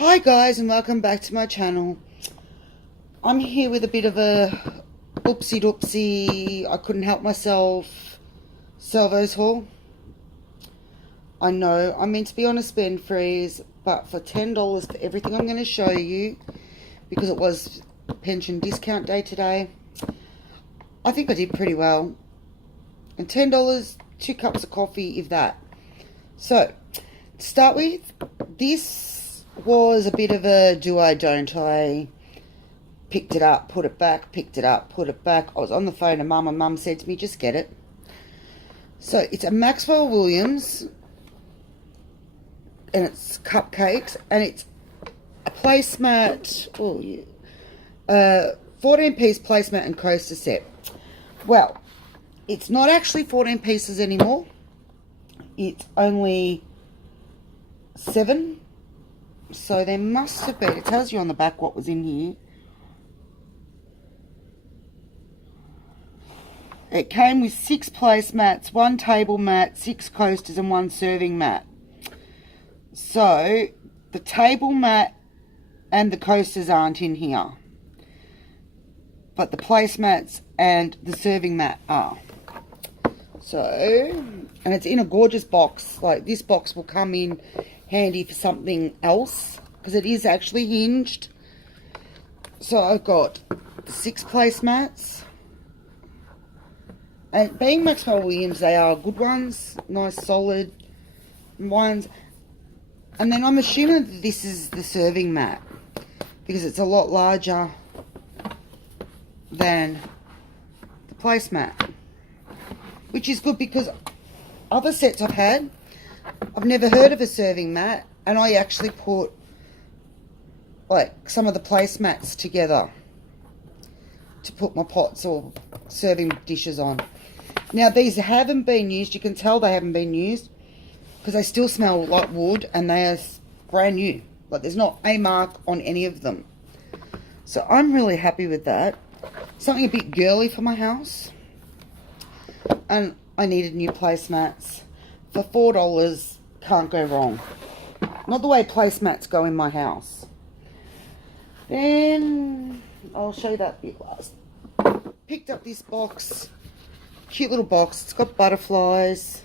Hi guys, and welcome back to my channel. I'm here with a bit of a oopsie doopsie, I couldn't help myself, Salvos Haul. I know I'm meant to be on a spend freeze, but for $10 for everything I'm going to show you, because it was pension discount day today, I think I did pretty well. And $10, 2 cups of coffee, if that. So, to start with, this was a bit of a do I, don't I. Picked it up, put it back, picked it up, put it back. I was on the phone to Mum, and Mum said to me, just get it. So, it's a Maxwell Williams, and it's cupcakes, and it's a placemat, 14-piece placemat and coaster set. Well, it's not actually 14 pieces anymore. It's only 7. So there must have been, it tells you on the back what was in here. It came with 6 placemats, 1 table mat, 6 coasters and 1 serving mat. So the table mat and the coasters aren't in here, but the placemats and the serving mat are. So, and it's in a gorgeous box. Like, this box will come in handy for something else, because it is actually hinged. So I've got 6 placemats. And being Maxwell Williams, they are good ones, nice solid ones. And then I'm assuming that this is the serving mat, because it's a lot larger than the placemat. Which is good, because other sets I've had, I've never heard of a serving mat, and I actually put like some of the placemats together to put my pots or serving dishes on. Now these haven't been used. You can tell they haven't been used because they still smell like wood, and they are brand new. Like, there's not a mark on any of them. So I'm really happy with that. Something a bit girly for my house. And I needed new placemats. For $4, can't go wrong. Not the way placemats go in my house. Then, I'll show you that bit last. Picked up this box. Cute little box. It's got butterflies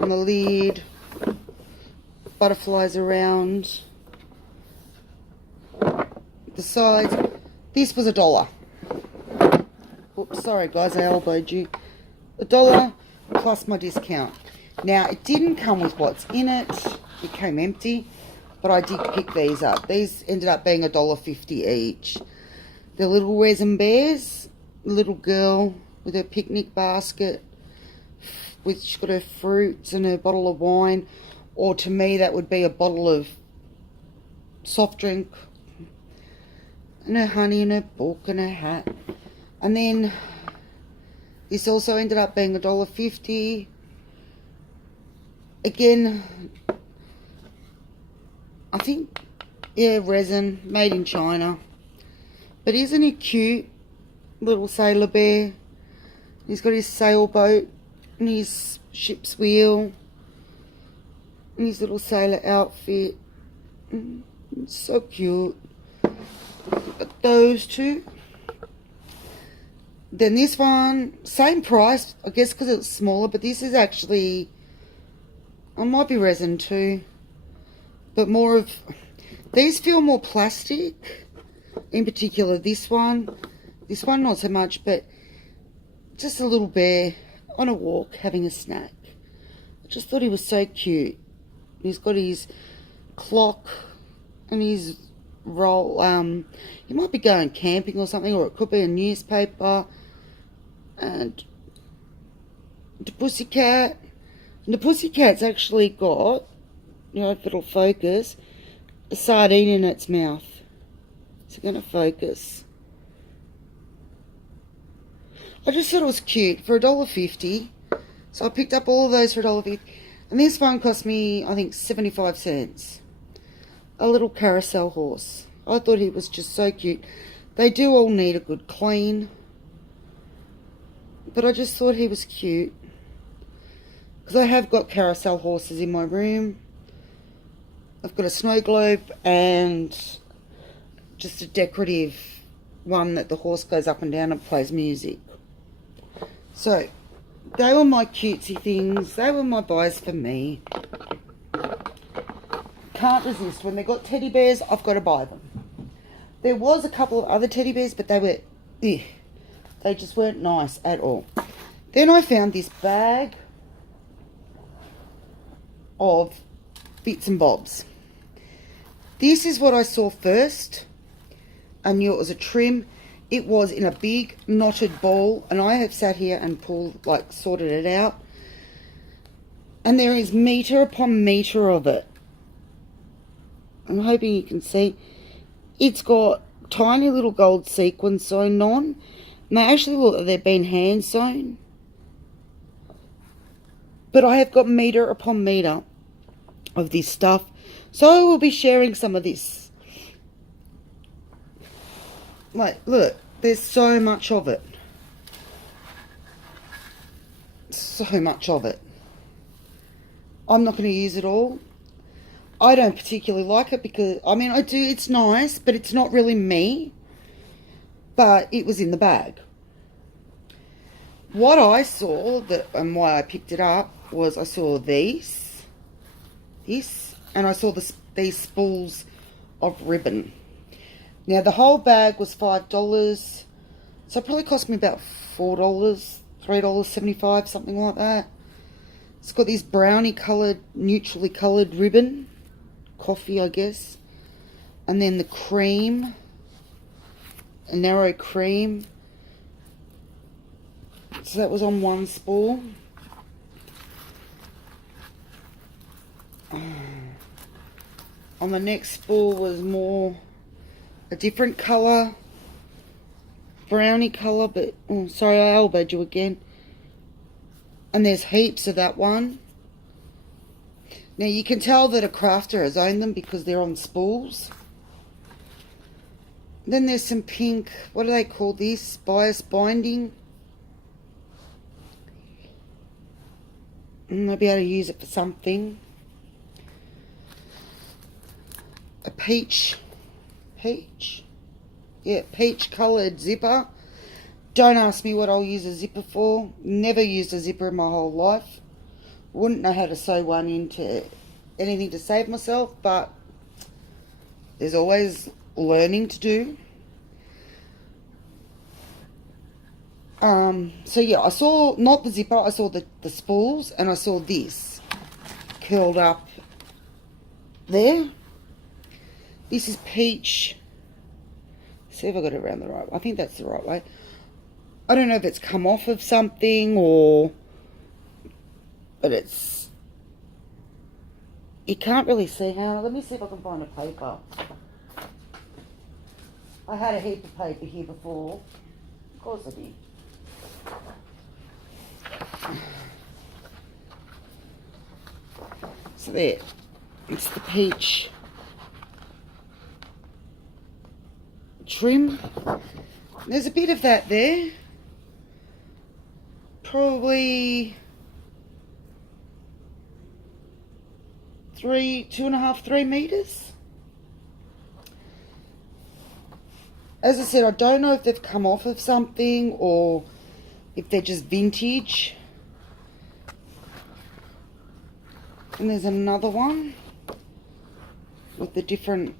on the lid. Butterflies around the sides. This was $1. Oops, sorry guys, I elbowed you. $1 plus my discount. Now, it didn't come with what's in it. It came empty. But I did pick these up. These ended up being $1.50 each. They're little resin bears. A little girl with her picnic basket. She's got her fruits and her bottle of wine. Or to me, that would be a bottle of soft drink. And her honey and her book and her hat. And then this also ended up being $1.50. Again, I think, yeah, resin, made in China. But isn't he cute? Little sailor bear. He's got his sailboat and his ship's wheel and his little sailor outfit. It's so cute. Got those 2. Then this one, same price, I guess because it's smaller, but this is actually, it might be resin too, but more of, these feel more plastic, in particular this one not so much, but just a little bear on a walk having a snack. I just thought he was so cute. He's got his clock and his roll, he might be going camping or something, or it could be a newspaper. And the pussycat. And the pussycat's actually got, you know, if it'll focus, a sardine in its mouth. Is it going to focus? I just thought it was cute for $1.50. So I picked up all of those for $1.50. And this one cost me, I think, 75 cents. A little carousel horse. I thought he was just so cute. They do all need a good clean. But I just thought he was cute. Because I have got carousel horses in my room. I've got a snow globe and just a decorative one that the horse goes up and down and plays music. So they were my cutesy things. They were my buys for me. Can't resist. When they got teddy bears, I've got to buy them. There was a couple of other teddy bears, but they were, they just weren't nice at all. Then I found this bag of bits and bobs. This is what I saw first. I knew it was a trim. It was in a big knotted ball, and I have sat here and sorted it out. And there is metre upon metre of it. I'm hoping you can see. It's got tiny little gold sequins sewn on. And they actually look like they've been hand sewn. But I have got metre upon metre of this stuff. So I will be sharing some of this. Like, look, there's so much of it. So much of it. I'm not going to use it all. I don't particularly like it because, I mean, I do, it's nice, but it's not really me. But it was in the bag. What I saw, and why I picked it up, was I saw this, and I saw these spools of ribbon. Now, the whole bag was $5, so it probably cost me about $4, $3.75, something like that. It's got this brownie coloured, neutrally coloured ribbon, coffee, I guess, and then the cream, a narrow cream. So that was on one spool. On the next spool was more a different colour, brownie colour, but oh, sorry, I elbowed you again. And there's heaps of that one. Now you can tell that a crafter has owned them because they're on spools. Then there's some pink, what do they call this? Bias binding. And I'll be able to use it for something. A peach, yeah, peach coloured zipper. Don't ask me what I'll use a zipper for. Never used a zipper in my whole life. Wouldn't know how to sew one into anything to save myself, but there's always learning to do. So yeah, I saw, not the zipper, I saw the spools, and I saw this curled up there. This is peach. See if I got it around the right way. I think that's the right way. I don't know if it's come off of something or, but it's, you can't really see how. Let me see if I can find a paper. I had a heap of paper here before. Of course I did. So there, it's the peach trim. There's a bit of that there. Probably 2.5, 3 meters. As I said, I don't know if they've come off of something or if they're just vintage. And there's another one with the different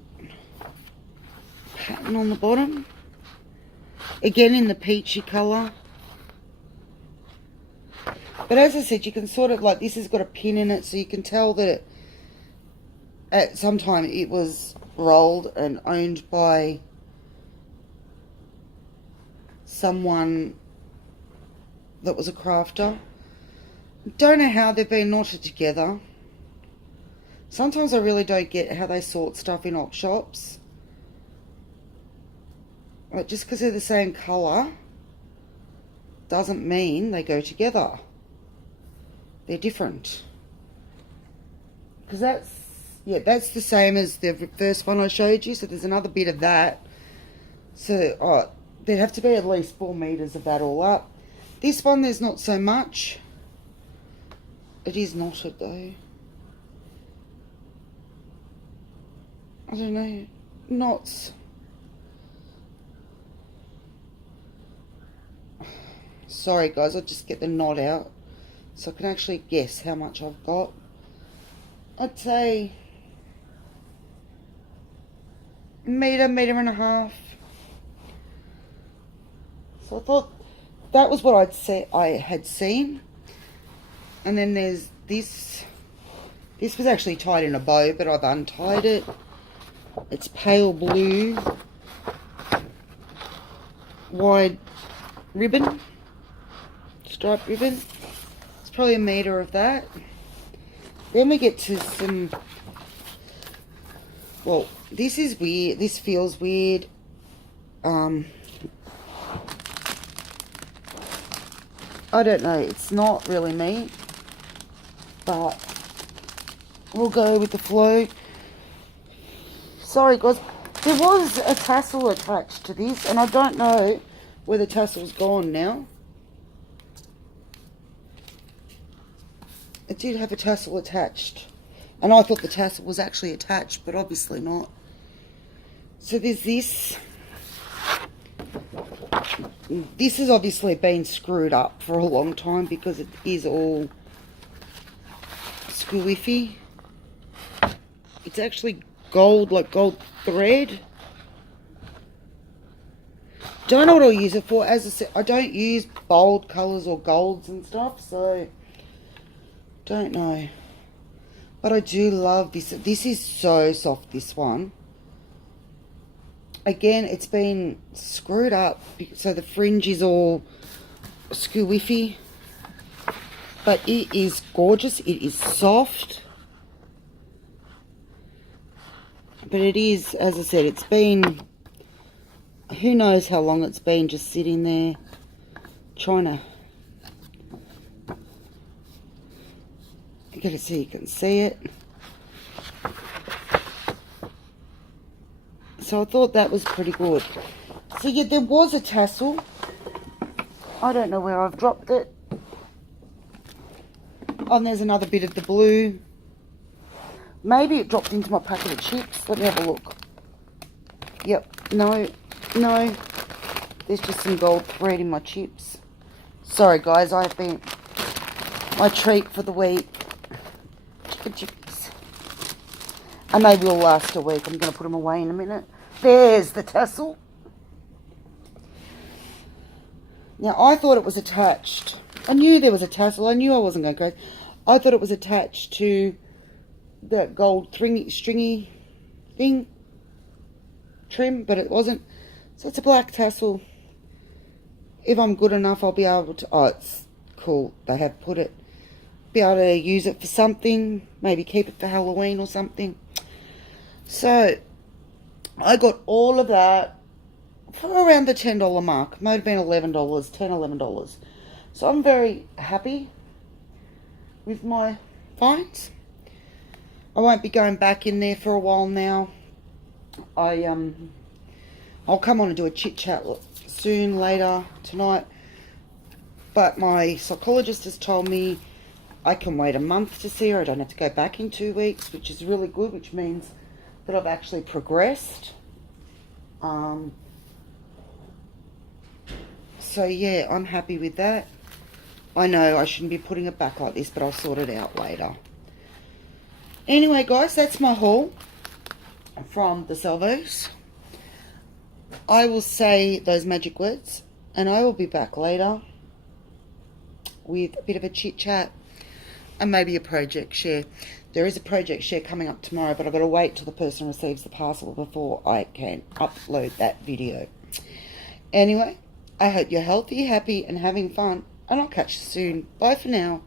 pattern on the bottom. Again in the peachy colour. But as I said, you can sort of, like, this has got a pin in it, so you can tell that at some time it was rolled and owned by someone that was a crafter. Don't know how they've been knotted together. Sometimes I really don't get how they sort stuff in op shops. Like, just because they're the same colour doesn't mean they go together. They're different. Because that's, yeah, that's the same as the first one I showed you. So there's another bit of that. So, there'd have to be at least 4 meters of that all up. This one, there's not so much. It is knotted though. I don't know, knots. Sorry guys, I'll just get the knot out so I can actually guess how much I've got. I'd say meter and a half. So I thought that was what I had seen. And then there's this. This was actually tied in a bow, but I've untied it. It's pale blue, wide ribbon, striped ribbon. It's probably a meter of that. Then we get to some, well, this is weird. This feels weird. I don't know. It's not really me, but we'll go with the flow. Sorry guys, there was a tassel attached to this, and I don't know where the tassel's gone now. It did have a tassel attached, and I thought the tassel was actually attached, but obviously not. So there's this. This has obviously been screwed up for a long time because it is all squiffy. It's actually gold, like gold thread. Don't know what I'll use it for. As I said, I don't use bold colours or golds and stuff, so don't know. But I do love this. This is so soft, this one. Again, it's been screwed up, so the fringe is all squiffy. But it is gorgeous. It is soft. But it is, as I said, it's been, who knows how long it's been just sitting there trying to get it so you can see it. So I thought that was pretty good. So yeah, there was a tassel. I don't know where I've dropped it. Oh, and there's another bit of the blue. Maybe it dropped into my packet of chips. Let me have a look. Yep, no. There's just some gold thread in my chips. Sorry guys, I've been, my treat for the week. Chicken chips. And they will last a week. I'm going to put them away in a minute. There's the tassel. Now, I thought it was attached. I knew there was a tassel. I knew I wasn't going crazy. I thought it was attached to that gold stringy thing. Trim, but it wasn't. So it's a black tassel. If I'm good enough, I'll be able to... Oh, it's cool. They have put it... Be able to use it for something. Maybe keep it for Halloween or something. So, I got all of that for around the $10 mark. Might have been $11, $10, $11. So I'm very happy with my finds. I won't be going back in there for a while now. I'll come on and do a chit chat soon, later tonight. But my psychologist has told me I can wait a month to see her. I don't have to go back in 2 weeks, which is really good, which means that I've actually progressed. So yeah, I'm happy with that. I know I shouldn't be putting it back like this, but I'll sort it out later. Anyway guys, that's my haul from the Salvos. I will say those magic words and I will be back later with a bit of a chit chat and maybe a project share. There is a project share coming up tomorrow, but I've got to wait till the person receives the parcel before I can upload that video. Anyway, I hope you're healthy, happy and having fun, and I'll catch you soon. Bye for now.